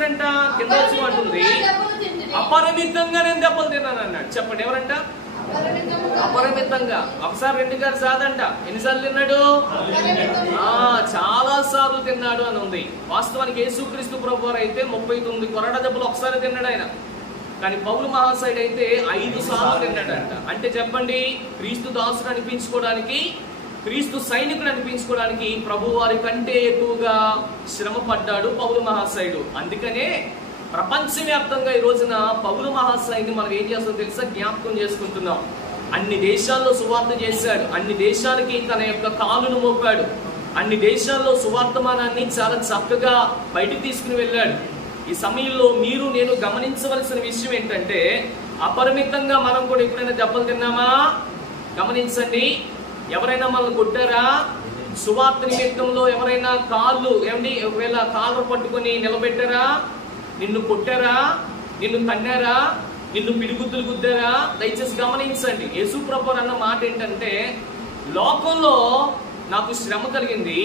చేశాడంట? కింద వచ్చి అంటుంది, అపరిమితంగా నేను దెబ్బలు తిన్నాను అన్నాడు. చెప్పండి, ఎవరంట? అపరిమితంగా. ఒకసారి 2 గారు సాదంట. ఎన్నిసార్లు తిన్నాడు? చాలా సార్లు తిన్నాడు అని ఉంది. వాస్తవానికి యేసుక్రీస్తు ప్రభువారు అయితే 39 కొరడ దెబ్బలు ఒకసారి తిన్నాడు ఆయన. కానీ పౌలు మహాశయుడు అయితే 5 సార్లు తిన్నాడంట. అంటే చెప్పండి, క్రీస్తు దాసుడు అనిపించుకోవడానికి, క్రీస్తు సైనికుడు అనిపించుకోవడానికి ప్రభువారి కంటే ఎక్కువగా శ్రమ పడ్డాడు పౌలు మహాశయుడు. అందుకనే ప్రపంచవ్యాప్తంగా ఈ రోజున పౌలు మహాశయుని మనం ఏం చేస్తామో తెలుసా? జ్ఞాపకం చేసుకుంటున్నాం. అన్ని దేశాల్లో సువార్త చేశాడు, అన్ని దేశాలకి తన యొక్క కాలును మోపాడు, అన్ని దేశాల్లో సువార్తమానాన్ని చాలా చక్కగా బయటికి తీసుకుని వెళ్ళాడు. ఈ సమయంలో మీరు నేను గమనించవలసిన విషయం ఏంటంటే, అపరిమితంగా మనం కూడా ఎప్పుడైనా దెబ్బలు తిన్నామా? గమనించండి. ఎవరైనా మనల్ని కొట్టారా? సువార్త నిమిత్తంలో ఎవరైనా కాళ్ళు ఏమండి ఒకవేళ కాళ్ళు పట్టుకొని నిలబెట్టారా? నిన్ను కొట్టారా? నిన్ను తన్నారా? నిన్ను పిడిగుద్దులు గుద్దారా? దయచేసి గమనించండి. యేసు ప్రభువు అన్న మాట ఏంటంటే, లోకంలో నాకు శ్రమ కలిగింది,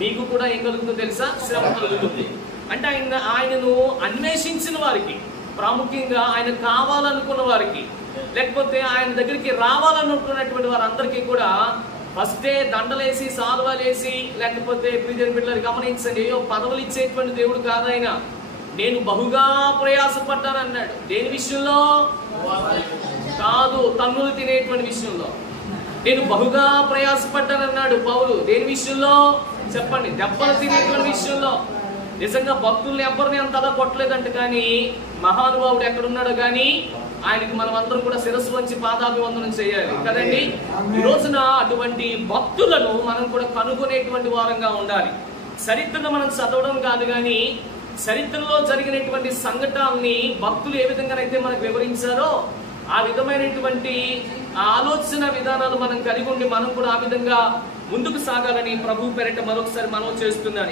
మీకు కూడా ఏం కలుగుతుందో తెలుసా? శ్రమ కలుగుతుంది. అంటే ఆయనను అన్వేషించిన వారికి, ప్రాముఖ్యంగా ఆయన కావాలనుకున్న వారికి, లేకపోతే ఆయన దగ్గరికి రావాలనుకున్నటువంటి వారందరికీ కూడా ఫస్టే దండలేసి, సాల్వాలేసి, లేకపోతే ప్రియమైన బిడ్డలు గమనించండి, పదవులు ఇచ్చేటువంటి దేవుడు కాదు ఆయన. నేను బహుగా ప్రయాసపడ్డాను అన్నాడు. దేని విషయంలో? కాదు, తన్నులు తినేటువంటి విషయంలో. నేను బహుగా ప్రయాసపడ్డానన్నాడు పౌలు. దేని విషయంలో? చెప్పండి, దెబ్బలు తినేటువంటి విషయంలో. నిజంగా భక్తుల్ని ఎవరిని అంతలా కొట్టలేదంట. కానీ మహానుభావుడు ఎక్కడున్నాడో కానీ ఆయనకి మనం అందరం కూడా శిరస్సు వంచి పాదాభివందనం చేయాలి కదండి. ఈ రోజున అటువంటి భక్తులను మనం కూడా కనుగొనేటువంటి వారంగా ఉండాలి. చరిత్రను మనం చదవడం కాదు, కానీ చరిత్రలో జరిగినటువంటి సంఘటనల్ని భక్తులు ఏ విధంగానైతే మనకు వివరించారో ఆ విధమైనటువంటి ఆలోచన విధానాలు మనం కలిగి ఉండి మనం కూడా ఆ విధంగా ముందుకు సాగాలని ప్రభు పేరిట మరొకసారి మనం చేస్తున్నాను.